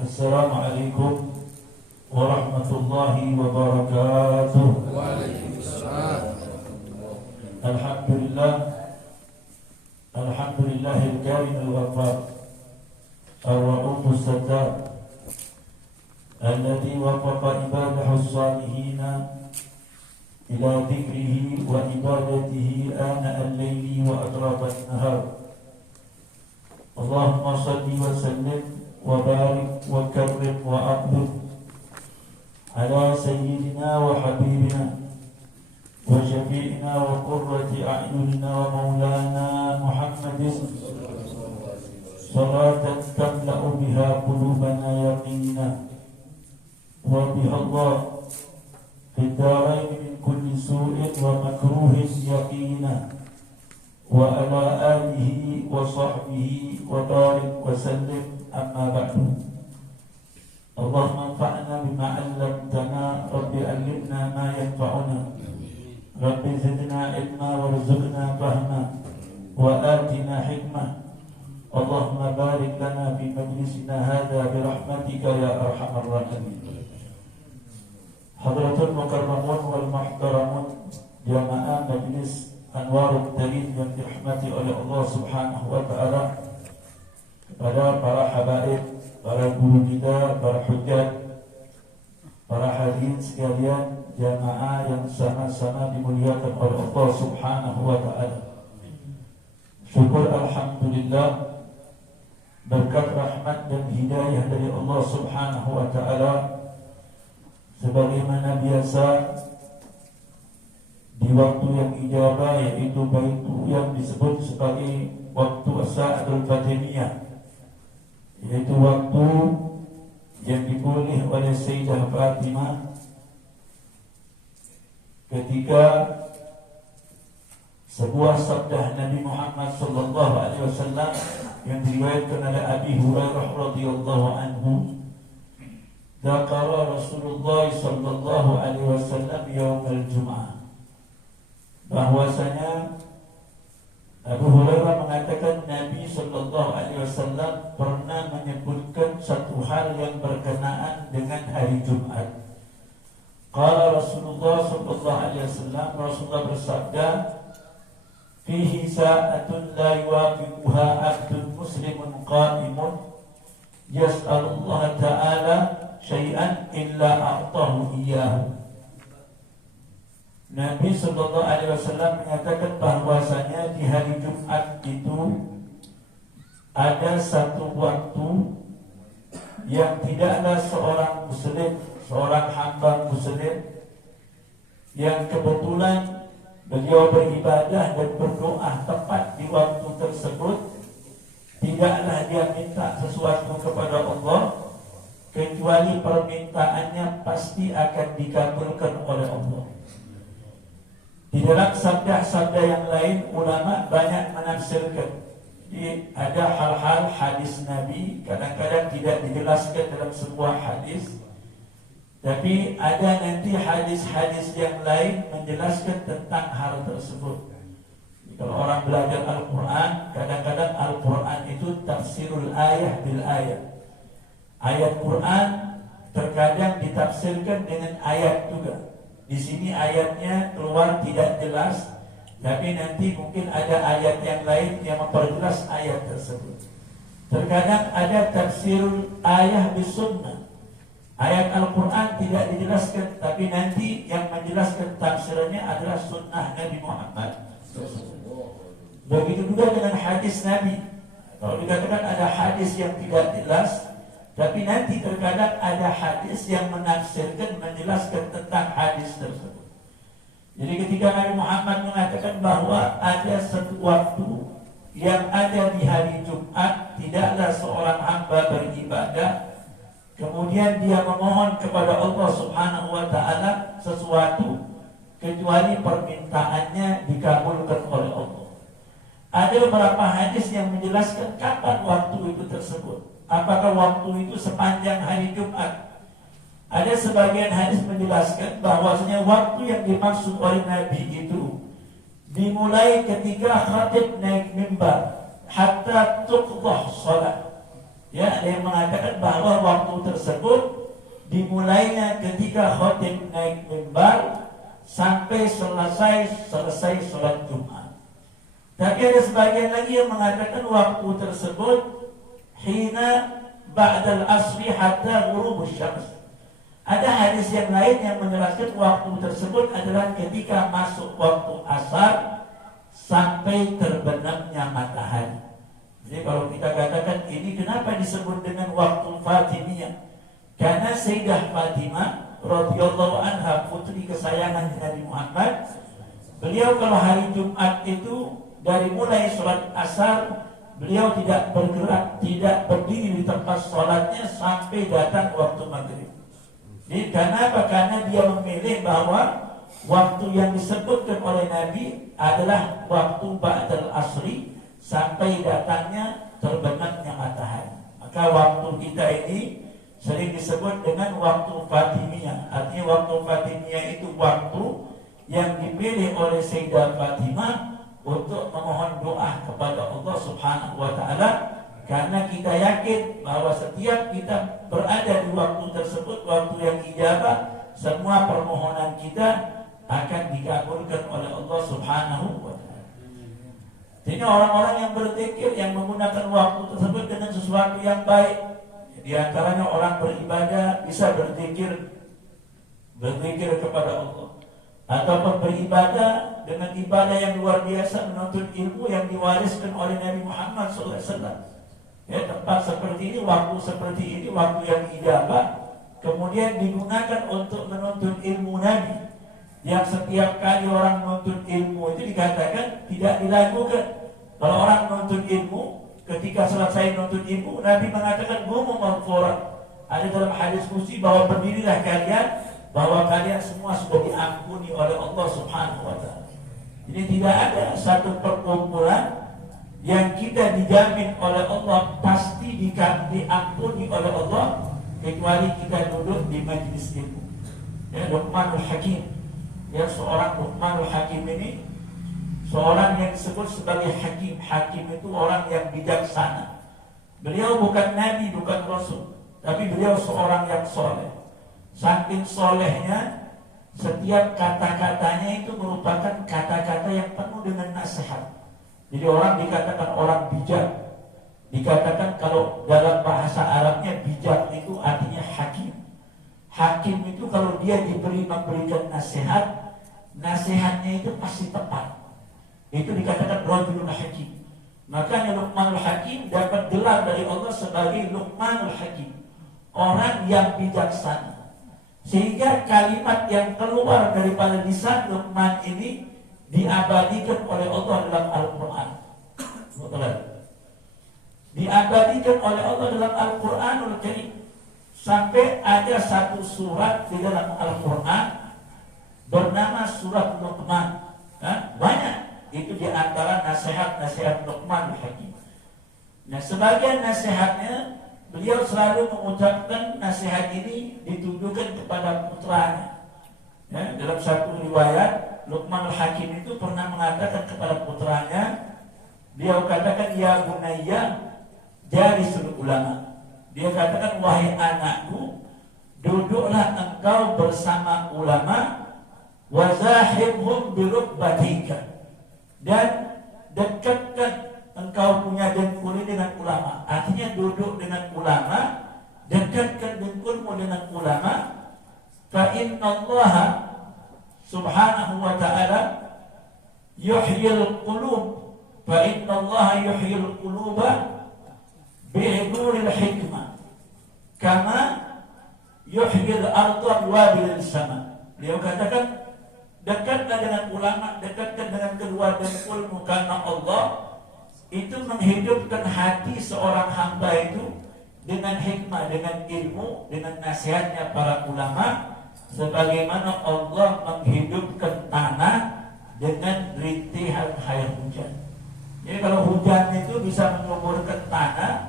Assalamualaikum warahmatullahi wabarakatuh. Waalaikumsalam. Alhamdulillah, alhamdulillahil karim al-ghaffar ar-ra'ufus sattar alladhi waffaqa ibadahu as-salihina ila dhikrihi wa ibadatihi ana al-layli wa atraf an-nahar. Allahumma salli wa sallim wa barik wa karrim wa aqbid ala sayyidina wa habibina wa syafi'ina wa qurrati a'yunina wa maulana Muhammadin salatan tamla'u biha qulubana yaqina wa biha Allah fid darain min kulli su'in wa makruhin yaqina wa ala alihi wa sahbihi wa barik wa sallim. Amma ba'du. Allahumma anfa'na bima 'allamtana, Rabbi 'allimna ma yanfa'una, Rabbi zidna ilma warzuqna fahma wa atina hikmah. Allahumma barik lana fi majlisina hadha bi rahmatika ya arhamar rahimin. Hadratul mukarramun wal muhtaramun, jamaah majlis Anwarut Talib yang dirahmati oleh Allah Subhanahu wa ta'ala, kepada para habaib, para guru kita, para hujjat, para hadirin sekalian, jamaah yang sama-sama dimuliakan oleh Allah Subhanahu wa ta'ala. Syukur alhamdulillah, berkat rahmat dan hidayah dari Allah Subhanahu wa ta'ala, sebagaimana biasa di waktu yang ijabah, yaitu baitu yang disebut sebagai waktu as-sa'atul fatimiyah, yaitu waktu yang dipilih oleh Sayyidah Fatimah ketika sebuah sabda Nabi Muhammad sallallahu alaihi wasallam yang diriwayatkan oleh Abi Hurairah radhiyallahu anhu, dzakara Rasulullah sallallahu alaihi wasallam yaumul Jum'ah, bahwasanya Abu Hurairah mengatakan Nabi sallallahu alaihi wasallam pernah menyebutkan satu hal yang berkenaan dengan hari Jumat. Qala Rasulullah sallallahu alaihi wasallam, Rasulullah bersabda, fihi sa'atun la yuwafiquha 'abdun muslimun qa'imun yas'alullah ta'ala syai'an illa a'tahu iyyahu. Nabi sallallahu alaihi wasallam menyatakan bahwasanya di hari Jumat itu ada satu waktu yang tidaklah seorang muslim, seorang hamba muslim yang kebetulan beliau beribadah dan berdoa tepat di waktu tersebut, tidaklah dia minta sesuatu kepada Allah kecuali permintaannya pasti akan dikabulkan oleh Allah. Di dalam sabda-sabda yang lain, ulama banyak menafsirkan. Jadi ada hal-hal hadis Nabi kadang-kadang tidak dijelaskan dalam sebuah hadis, tapi ada nanti hadis-hadis yang lain menjelaskan tentang hal tersebut. Jadi kalau orang belajar Al-Quran, kadang-kadang Al-Quran itu tafsirul ayah bil ayat. Ayat Quran terkadang ditafsirkan dengan ayat juga. Di sini ayatnya keluar tidak jelas, tapi nanti mungkin ada ayat yang lain yang memperjelas ayat tersebut. Terkadang ada tafsir ayat bis sunnah. Ayat Al-Quran tidak dijelaskan, tapi nanti yang menjelaskan tafsirnya adalah sunnah Nabi Muhammad. Begitu juga dengan hadis Nabi. Kalau dikatakan ada hadis yang tidak jelas, tapi nanti terkadang ada hadis yang menafsirkan, menjelaskan tentang hadis tersebut. Jadi ketika Nabi Muhammad mengatakan bahwa ada satu waktu yang ada di hari Jumat, tidaklah seorang hamba beribadah kemudian dia memohon kepada Allah Subhanahu wa ta'ala sesuatu kecuali permintaannya dikabulkan oleh Allah. Ada beberapa hadis yang menjelaskan kapan waktu itu tersebut. Apakah waktu itu sepanjang hari Jumat? Ada sebagian hadis menjelaskan bahwasanya waktu yang dimaksud oleh Nabi itu dimulai ketika khatib naik mimbar hatta tuqdah salat, Ya, ada yang mengatakan bahwa waktu tersebut dimulainya ketika khatib naik mimbar sampai selesai sholat Jumat. Tapi ada sebagian lagi yang mengatakan waktu tersebut hina ba'dal asri hatta ghurubus syams. Ada hadis yang lain yang menjelaskan waktu tersebut adalah ketika masuk waktu asar sampai terbenamnya matahari. Jadi kalau kita katakan ini kenapa disebut dengan waktu Fatimiyah? Karena Sayyidah Fatimah radhiyallahu anha, putri kesayangan Nabi Muhammad, beliau kalau hari Jumat itu dari mulai sholat asar beliau tidak bergerak, tidak berdiri di tempat sholatnya sampai datang waktu maghrib. Jadi kenapa? Karena dia memilih bahwa waktu yang disebutkan oleh Nabi adalah waktu ba'dal asri sampai datangnya terbenamnya matahari. Maka waktu kita ini sering disebut dengan waktu Fatimiyah. Artinya waktu Fatimiyah itu waktu yang dipilih oleh Sayyidah Fatimah untuk memohon doa kepada Allah Subhanahu wa Ta'ala, karena kita yakin bahwa setiap kita berada di waktu tersebut, waktu yang ijabah, semua permohonan kita akan dikabulkan oleh Allah Subhanahu wa Ta'ala. Jadi orang-orang yang berzikir, yang menggunakan waktu tersebut dengan sesuatu yang baik, di antaranya orang beribadah bisa berzikir kepada Allah, ataupun beribadah dengan ibadah yang luar biasa, menuntut ilmu yang diwariskan oleh Nabi Muhammad SAW. Ya, tempat seperti ini, waktu seperti ini, waktu yang ijabah, kemudian digunakan untuk menuntut ilmu Nabi. Yang setiap kali orang menuntut ilmu itu dikatakan tidak dilakukan. Kalau orang menuntut ilmu, ketika selesai menuntut ilmu, Nabi mengatakan gumu maghfurah. Ada dalam hadis qudsi bahwa berdirilah kalian, bahwa kalian semua sudah diampuni oleh Allah Subhanahu wa Ta'ala. Jadi tidak ada satu perkumpulan yang kita dijamin oleh Allah pasti diampuni oleh Allah kecuali kita duduk di majlis ilmu. Ya, Luqmanul Hakim. Ya, seorang Luqmanul Hakim ini seorang yang disebut sebagai hakim. Hakim itu orang yang bijaksana. Beliau bukan nabi, bukan rasul, tapi beliau seorang yang soleh. Saking solehnya, setiap kata-katanya itu merupakan kata-kata yang penuh dengan nasihat. Jadi orang dikatakan orang bijak, dikatakan kalau dalam bahasa Arabnya bijak itu artinya hakim. Hakim itu kalau dia memberikan nasihat, nasihatnya itu pasti tepat. Itu dikatakan rajulun hakim. Makanya Luqmanul Hakim dapat gelar dari Allah sebagai Luqmanul Hakim, orang yang bijaksana. Sehingga kalimat yang keluar daripada lisan Luqman ini diabadikan oleh Allah dalam Al-Quran. Diabadikan oleh Allah dalam Al-Quranul Karim. Sampai ada satu surat di dalam Al-Quran bernama surat Luqman. Banyak. Itu di antara nasihat-nasihat Luqmanul Hakim. Nah, sebagian nasihatnya beliau selalu mengucapkan nasihat ini ditujukan kepada putranya. Ya, dalam satu riwayat Luqmanul Hakim itu pernah mengatakan kepada putranya, beliau katakan ya bunayya jalisul ulama. Dia katakan wahai anakku, duduklah engkau bersama ulama, wazahibhum birukbatika, dan dekatkan engkau punya dengkul dengan ulama. Artinya duduk dengan ulama, dekatkan dengkulmu dengan ulama. Fa innallaha subhanahu wa ta'ala yuhyil qulub, fa innallaha yuhyil quluba bi'uduril hikmah kama yuhyil arda biwabil sama. Beliau katakan dekatlah dengan ulama, dekatkan dengan kedua dengkulmu, karena Allah itu menghidupkan hati seorang hamba itu dengan hikmah, dengan ilmu, dengan nasihatnya para ulama, sebagaimana Allah menghidupkan tanah dengan rintihan air hujan. Jadi kalau hujan itu bisa menyuburkan tanah,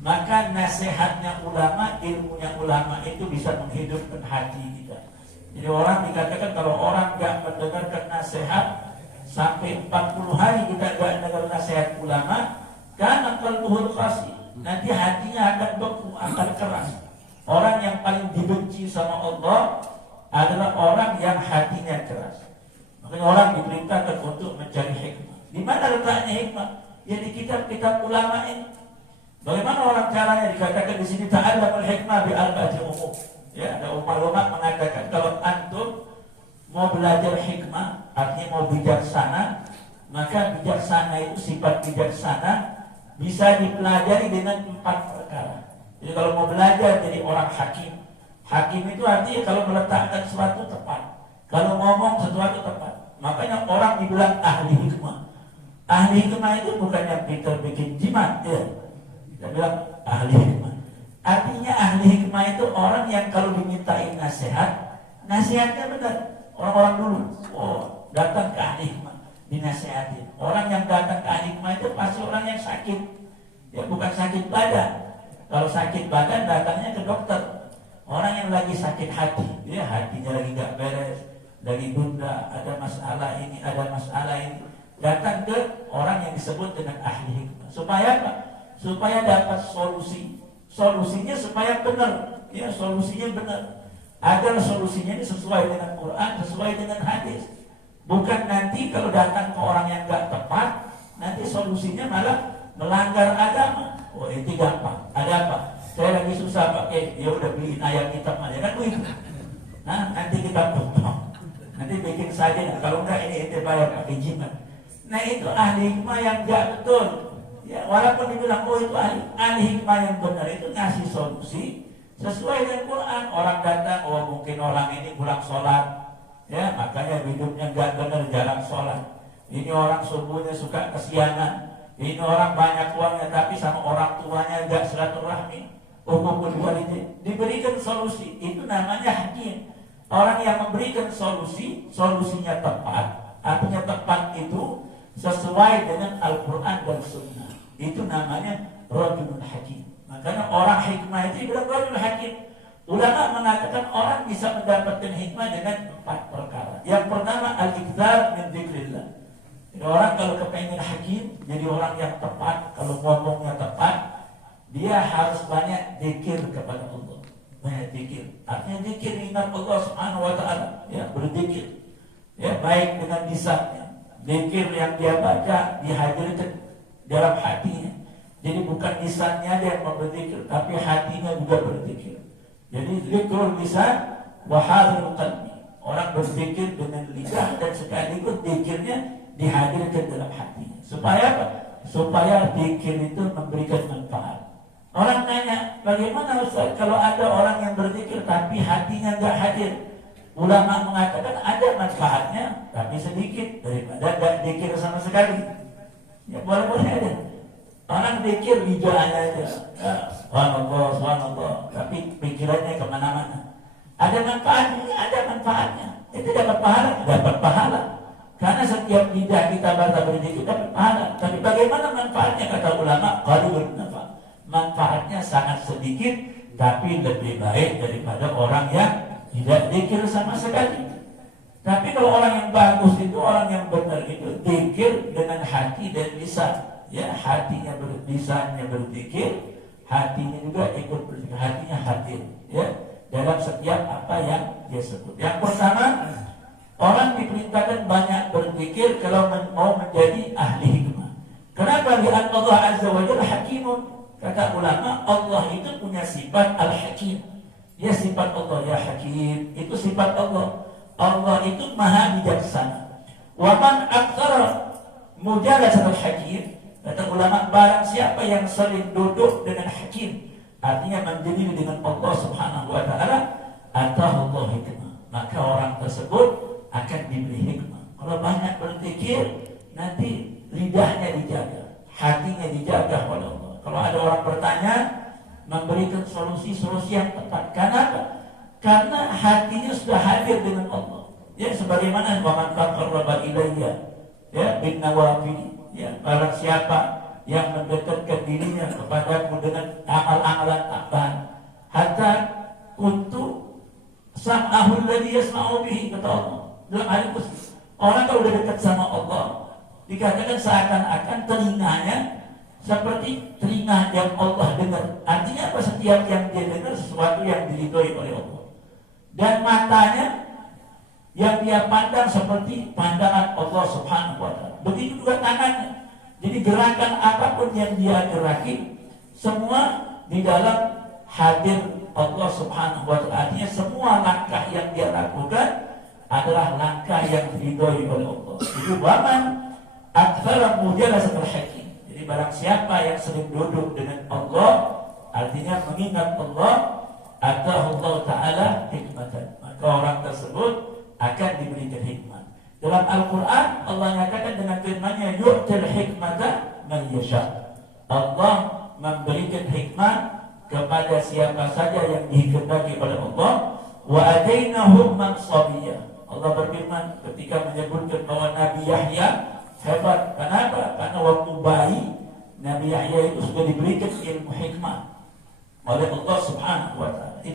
maka nasihatnya ulama, ilmunya ulama itu bisa menghidupkan hati kita. Jadi orang dikatakan kalau orang gak mendengarkan nasihat sampai 40 hari kita gak dengar nasihat ulama, karena qalbuhul qasi, nanti hatinya akan beku, akan keras. Orang yang paling dibenci sama Allah adalah orang yang hatinya keras. Makanya orang diperintahkan untuk mencari hikmah. Di mana letaknya hikmah? Ya di kitab-kitab ulama ini. Bagaimana orang caranya? Dikatakan di sini ta'allamul hikmah bi arba'ati umur. Ya, ada ulama mengatakan kalau antum mau belajar hikmah, artinya mau bijaksana, maka bijaksana itu sifat bijaksana bisa dipelajari dengan 4 perkara. Jadi kalau mau belajar jadi orang hakim, hakim itu artinya kalau meletakkan sesuatu tepat, kalau ngomong sesuatu tepat. Makanya orang dibilang ahli hikmah. Ahli hikmah itu bukan yang pintar bikin jimat, ya. Kita bilang ahli hikmah. Artinya ahli hikmah itu orang yang kalau dimintain nasihat, nasihatnya benar. Orang-orang dulu, datang ke ahli hikmah, dinasihatin. Orang yang datang ke ahli hikmah itu pasti orang yang sakit. Ya bukan sakit badan. Kalau sakit badan datangnya ke dokter. Orang yang lagi sakit hati, ya hatinya lagi gak beres, lagi bunda, ada masalah ini, ada masalah ini, datang ke orang yang disebut dengan ahli hikmah. Supaya apa? Supaya dapat solusi. Solusinya supaya benar, ya solusinya benar. Agar solusinya ini sesuai dengan Quran, sesuai dengan hadis. Bukan nanti kalau datang ke orang yang gak tepat, nanti solusinya malah melanggar agama. Oh itu gampang. Ada apa? Saya lagi susah pakai, ya udah beliin ayam hitam aja kan begitu. Nah nanti kita potong, nanti bikin saja. Kalau enggak ini ente bayar pakai jimat. Nah itu ahli hikmah yang gak betul. Ya, walaupun dibilang itu ahli hikmah yang benar itu ngasih solusi sesuai dengan Quran. Orang datang, mungkin orang ini kurang sholat, ya makanya hidupnya gak benar, jarang sholat. Ini orang subuhnya suka kesiangan. Ini orang banyak uangnya tapi sama orang tuanya gak silaturahmi. Hukum kedua ini diberikan solusi, itu namanya hakim. Orang yang memberikan solusi, solusinya tepat. Artinya tepat itu sesuai dengan Al-Quran dan Sunnah. Itu namanya rajulun hakim. Makanya orang hikmah itu bilang rajulun hakim. Ulama mengatakan orang bisa mendapatkan hikmah dengan 4 perkara. Yang pertama al-iktsar min dzikrillah. Orang kalau kepengen hakim, jadi orang yang tepat, kalau ngomongnya tepat, dia harus banyak zikir kepada Allah. Banyak zikir. Artinya zikir ingat Allah Subhanahu wa taala, ya, berzikir. Ya, baik dengan lisannya. Zikir yang dia baca dihadirkan dalam hatinya. Jadi bukan lisannya dia yang berzikir, tapi hatinya juga berzikir. Jadi zikrul lisan wa hadirul qalbi. Orang berzikir dengan lidah dan sekaligus zikirnya dihadirkan dalam hatinya. Supaya apa? Supaya zikir itu memberikan manfaat. Orang nanya, bagaimana Ustaz kalau ada orang yang berzikir tapi hatinya enggak hadir? Ulama mengatakan ada manfaatnya, tapi sedikit daripada enggak zikir sama sekali. Ya boleh-boleh ada. Orang zikir lidahnya aja, ya, subhanallah, subhanallah, tapi pikirannya kemana-mana. Ada manfaatnya, ada manfaatnya. Itu dapat pahala, dapat pahala. Karena setiap lidah kita baca berzikir dapat pahala. Tapi bagaimana manfaatnya kata ulama? Qalilun nafa. Manfaatnya sangat sedikit, tapi lebih baik daripada orang yang tidak zikir sama sekali. Tapi kalau orang yang bagus itu, orang yang benar itu zikir dengan hati dan lisan. Ya, hatinya lisannya berzikir, hatinya juga ikut berzikir, hatinya hadir. Ya, dalam setiap apa yang dia sebut. Yang pertama, orang diperintahkan banyak berzikir kalau mau menjadi ahli hikmah. Kenapa? Lian Allah Azza wa Jalla hakimun. Kata ulama, Allah itu punya sifat al-hakim. Ya sifat Allah, ya hakim. Itu sifat Allah. Allah itu maha bijaksana. Wa man aktsara mujalasatul hakim. Kata ulama, barang siapa yang sering duduk dengan hakim, artinya mendiri dengan Allah Subhanahu wa taala, atahu Allah hikmah. Maka orang tersebut akan diberi hikmah. Kalau banyak berzikir, nanti lidahnya dijaga, hatinya dijaga oleh Allah. Kalau ada orang bertanya, memberikan solusi-solusi yang tepat. Kenapa? Karena hatinya sudah hadir dengan Allah. Ya, sebagaimana waman taqarraba ilayya ya bin nawafil. Ya, barang siapa yang mendekatkan dirinya kepadaku dengan amal-amalan tambahan, hatta untuk sam'ahul ladzi yasma'u bihi, kata Allah. Dalam hadis Qudsi, orang kalau udah dekat sama Allah, dikatakan seakan-akan telinganya seperti telinga telinga yang Allah dengar. Artinya apa? Setiap yang dia dengar sesuatu yang diridhoi oleh Allah. Dan matanya yang dia pandang seperti pandangan Allah Subhanahu wa taala. Begitu juga tangannya. Jadi gerakan apapun yang dia geraki semua di dalam hadir Allah Subhanahu wa taala. Artinya semua langkah yang dia lakukan adalah langkah yang diridhoi oleh Allah. Itu waman aktsara mujalasatul hakim. Jadi barang siapa yang sering duduk dengan Allah, artinya mengingat Allah, atahu Allah taala hikmatan. Maka orang tersebut akan diberikan hikmah. Dalam Al-Quran Allah nyatakan dengan firman-Nya, yu'til hikmata man yasha. Allah memberikan hikmah kepada siapa saja yang dikehendaki oleh Allah. Wa atainahum man sabiyya. Allah berfirman ketika menyebutkan bahwa Nabi Yahya hebat. Kenapa? Karena waktu bayi Nabi Yahya itu sudah diberikan ilmu hikmah oleh Allah Subhanahu wa